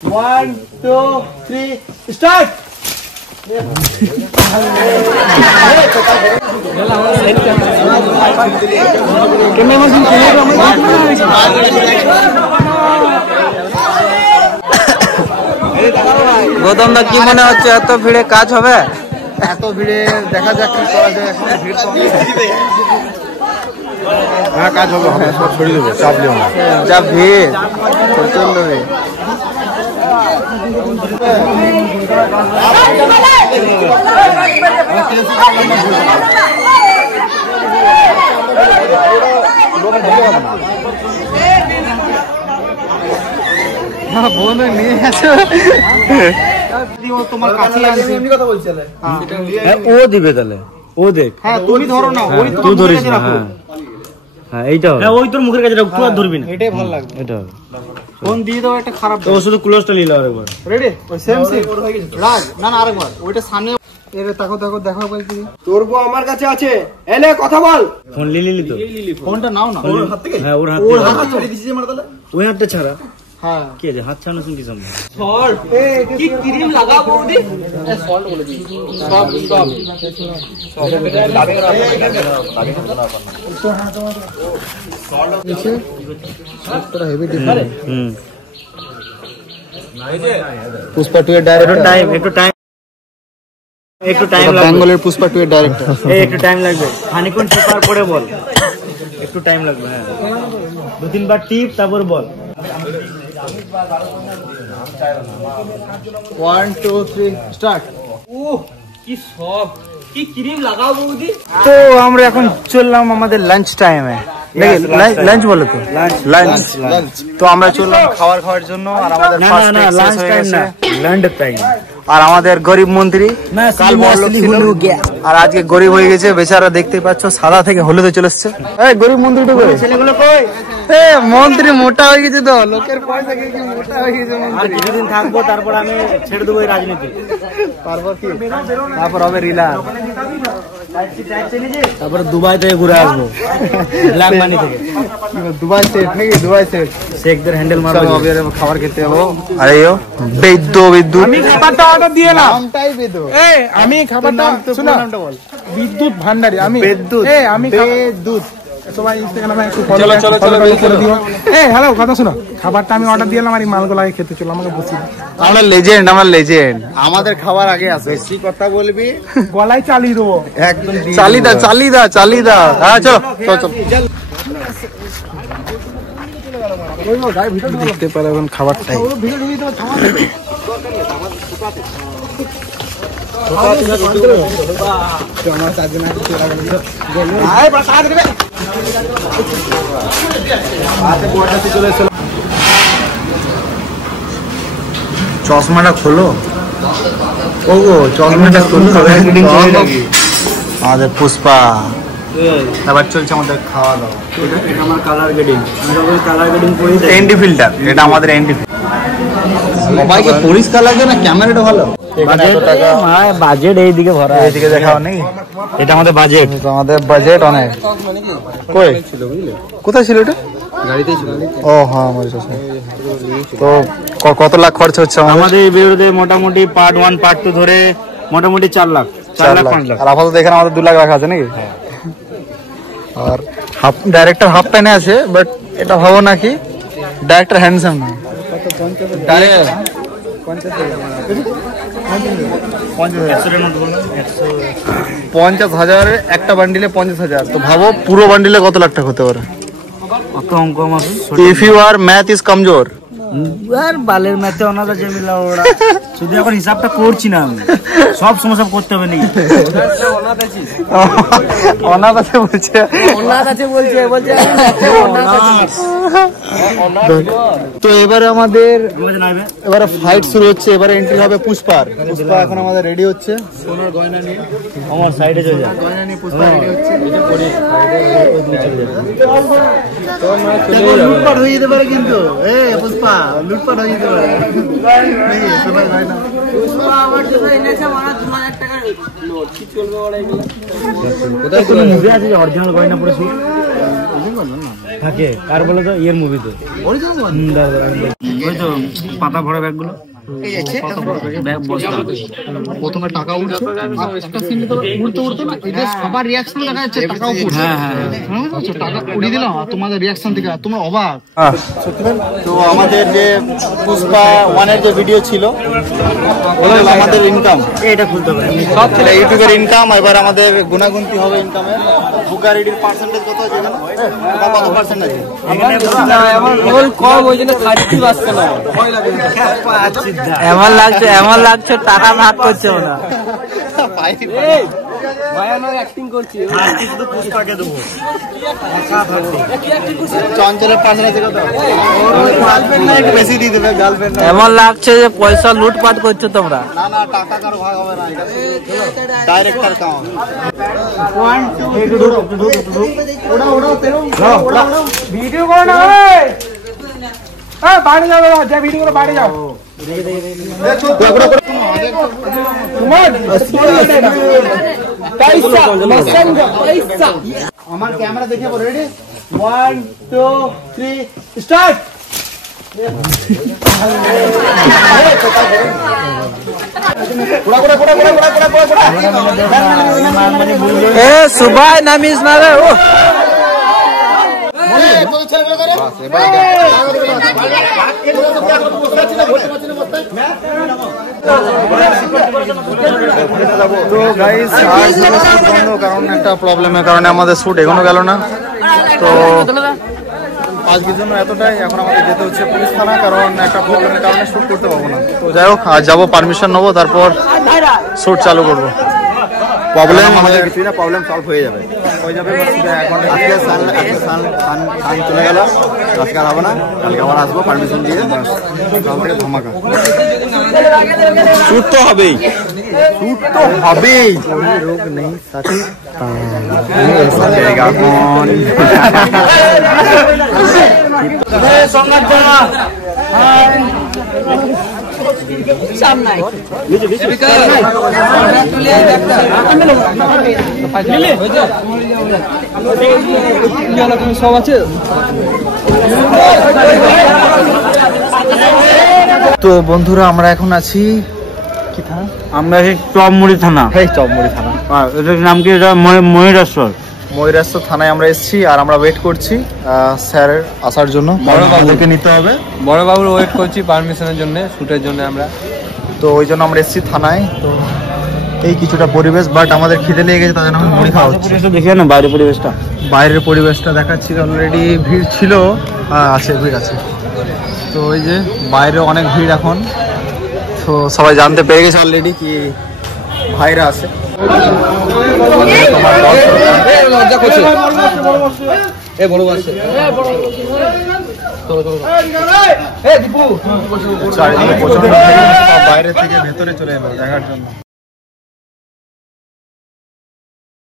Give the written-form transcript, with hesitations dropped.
1, 2, 3, start! Gautam দা কি মনে হচ্ছে এত ভিড়ে কাজ হবে? এত ভিড়ে দেখা যাক কি করা যায়। এখন ভিড় হ্যাঁ কাজ হবে হবে সব ছড়িয়ে দেবো, চাপ নেব না। যা ভিড়, প্রচন্ড ভিড়। বোন নিয়ে গেছে তোমার কাছে এমনি কথা বলছে। ও দিবে তাহলে, ও দেখ। হ্যাঁ তুমি ধরো না, ওই তুই ধরিস না। হ্যাঁ এইটা হবে। ওই তোর মুখের কাছে রাখ, তুই আর ধরবি না। এটাই ভালো লাগবে। এটা হবে। ফোন দিয়ে দাও, একটা খারাপ তো শুধু ক্লোজটা নিল আরেকবার। রেডি? ওই সেম রাজ না না আরেকবার ওইটা সামনে এরে তাকো তাকো দেখো বলছি। তোর বউ আমার কাছে আছে, এলে কথা বল। ফোন লিলি তো। ফোনটা নাও না। ওর হাত থেকে? হ্যাঁ ওর হাত ওর থেকে। হাত ছাড়িয়ে দিছিস আমার তাহলে। ওই হাতটা ছাড়া। হ্যাঁ কি আছে হাত ছাড়ানো শুনকি সামনে। সল্ট কি ক্রিম লাগাও বৌদি? সল্ট বলে দিই। সব নিচে তোরা হেভি ডিফারেন্ট। পুষ্পা 2 এর ডাইরেক্টর। একটু টাইম লাগবে। বেঙ্গলের পুষ্পা 2 এর ডাইরেক্টর। এই একটু টাইম লাগবে। খানিকক্ষণ টিপার পরে বল। একটু টাইম লাগবে। হ্যাঁ 2-3 বার টিপ তারপর বল। 1, 2, 3 স্টার্ট। কি সব কি ক্রিম লাগাও বৌদি। তো আমরা এখন চললাম আমাদের লাঞ্চ টাইমে। লাঞ্চ বলো তো। লাঞ্চ তো আমরা চললাম খাওয়ার জন্য। আর আমাদের ফার্স্ট লাঞ্চ টাইম না, লাঞ্চ টাইম। আর আমাদের গরিব মন্ত্রী কাল বড়লোক ছিল, আর আজকে গরিব হয়ে গেছে বেচারা। দেখতেই পাচ্ছ সাদা থেকে হলুদে চলে এসছে। এই গরিব মন্ত্রীটা কই? ছেলেগুলো কই? মন্ত্রী মোটা হয়ে গেছে তো, লোকের পয়সা খেয়ে কি মোটা হয়ে গেছে মন্ত্রী। আর কিছুদিন থাকবো, তারপর আমি ছেড়ে দেবো এই রাজনীতি। তারপর কি? তারপর হবে রিলার, তারপর দুবাই থেকে ঘুরে আসবো ব্ল্যাক মানি থেকে। দুবাই সেট নাকি? দুবাই সেট শেখদের হ্যান্ডেল মারবো, খাবার খেতে যাবো। আরে ও বিদ্যুৎ আমি খাবারটা অর্ডার দিয়ে এলাম। নামটাই বিদ্যুৎ। এই আমি খাবারটা শোনা, নামটা বল। বিদ্যুৎ ভান্ডারী। আমি বিদ্যুৎ। এই আমি বিদ্যুৎ। সবাই ইনস্টাগ্রামে একটু ফলো করে দিও। এই হ্যালো কথা শোনো, খাবারটা আমি অর্ডার দিয়ে এলাম, আর এই মালগুলো আগে খেতে চলো। আমাকে বসি। আমরা লেজেন্ড, আমাদের খাবার আগে আসে। বেশি কথা বলবি গলায় চালিয়ে দেবো একদম। চালি দা। হ্যাঁ চলো দেখতে পারবেন খাবারটাই। চশমাটা খোলো। ও চশমাটা খোলো। আমাদের পুষ্পা এবার চলছে আমাদের খাওয়া দাওয়া। আমার কালার গ্রেডিং, এনডি ফিল্টার। এটা আমাদের এনডি ফিল্টার। সবাইকে পরিষ্কার লাগে না? ক্যামেরাটা ভালো। বাজেট এইদিকে ভরা, এইদিকে দেখাও নেই। এটা আমাদের বাজেট, আমাদের বাজেট অনেক। কই কোথায় ছিল এটা? গাড়িতেই ছিল। ও হ্যাঁ আমার চশমা। তো কত লাখ খরচা হচ্ছে আমাদের এই ভিডিওতে? মোটামুটি পার্ট 1 পার্ট 2 ধরে মোটামুটি 4 লাখ 5 লাখ। আর আপাতত এখানে আমাদের 2 লাখ রাখা আছে নাকি? আর হাফ ডাইরেক্টর হাফ প্যানে আছে, বাট এটা ভাবো নাকি ডাইরেক্টর হ্যান্ডসাম না। 50,000 একটা বান্ডিলে 50,000। তো ভাবো পুরো বান্ডিলে কত লাখ টাকা হতে পারে? কত অঙ্ক আমার। If you are math is কমজোর। আর বালের ম্যাথে ওনারা যে মিলা ওরা শুধু এখন হিসাবটা করছি না আমি, সব সমস্যা করতে হবে নাকি? অনাথ বলছে। তো এবারে আমাদের ফাইট শুরু হচ্ছে। এবারে এন্ট্রি হবে পুষ্পার। পুষ্পা এখন আমাদের রেডি হচ্ছে সোনার গয়না নিয়ে। আমার সাইডে চলে যায় গয়না নিয়ে পুষ্পা রেডি হচ্ছে। লুটপাট হয়ে যেতে পারে কিন্তু। পুষ্পা লুটপাট হয়ে যেতে পারে। কোথায় কোনো মুভি আছে অরিজিনাল গয়না পড়েছি? থাকে আর বলে তো ইয়ের মুভিতে ওই তো পাতা ভরা ব্যাগগুলো প্রথমে টাকা উঠছে একটা সিনে তো উড়তে উড়তে না এদের সবার রিয়াকশন দেখা যাচ্ছে টাকাও পড়ছে। টাকা উড়িয়ে দিলাম আর তোমাদের রিয়াকশন থেকে তোমরা অবাক। তো আমাদের যে পুষ্পা 1 এর যে ভিডিও ছিল আমাদের ইনকাম এটা খুলতে হবে সব ছিল ইউটিউবের ইনকাম। এবার আমাদের গুণাগুনতি হবে ইনকামের। বুকারেডির পার্সেন্টেজ কত আছে জানো? কত পার্সেন্ট আছে? আমার রোল কম ওই জন্য 30 বাজছে না। এমন লাগছে টাকা ভাগ করছে ওরা। ভয়ানক অ্যাক্টিং করছি। শুধু পুষ্পাকে দেবো। চঞ্চলের পার্সেন্টেজ কত? বেশি দিয়ে দেবে গার্লফ্রেন্ড। এমন লাগছে যে পয়সা লুটপাট করছো তোমরা। না না টাকা কারো ভাগ হবে না, এটা ডাইরেক্টর কাম। 1 2 ওড়া ভিডিও করো না ভাই। হ্যাঁ বাড়ি যাও দাদা, যা ভিডিও করে বাড়ি যাও। আমার ক্যামেরা দেখে বলো, রেডি 1 2 3 স্টার্ট। সুবাই নামিস না রে। কারণ একটা প্রবলেমের কারণে আমাদের শুট এগোনো গেল না। তো আজকের জন্য এতটাই। এখন আমাদের যেতে হচ্ছে পুলিশ থানা, কারণ একটা প্রবলেমের কারণে শুট করতে পারবো না। তো যাই হোক আজ যাবো, পারমিশন নেবো, তারপর শুট চালু করবো। প্রবলেম আমাদের কিছুই না, প্রবলেম সলভ হয়ে যাবে। আজকে সান চলে গেল, আজকে আর হবো না, কালকে আবার আসবো পারমিশন দিয়ে। কাল থেকে ধামাকা শুট তো হবেই, শুট তো হবেই। রোগ নেই সাথে সব আছে। তো বন্ধুরা আমরা এখন আছি কি থানা? আমরা চপমুড়ি থানা। চপমুড়ি থানা, এটার নাম কি? এটা ময়ূরেশ্বর। ময়ূরেশ্বর থানায় আমরা এসেছি আর আমরা ওয়েট করছি স্যার আসার জন্য। বড়বাবুকে নিতে হবে, বড়বাবুর ওয়েট করছি পারমিশনের জন্য, শুটের জন্য আমরা। তো ওই জন্য আমরা এসেছি থানায়। তো এই কিছুটা পরিবেশ, বাট আমাদের খিদে লেগে গেছে, তার জন্য আমরা মুড়ি খাওয়া হচ্ছে। দেখি না বাইরের পরিবেশটা, বাইরের পরিবেশটা দেখাচ্ছি। অলরেডি ভিড় ছিল, আছে ভিড় আছে। তো ওই যে বাইরে অনেক ভিড় এখন। তো সবাই জানতে পেরে গেছে অলরেডি কি ভাইরা আছে। চারিদিকে প্রচন্ড বাইরে থেকে ভেতরে চলে এলো দেখার জন্য।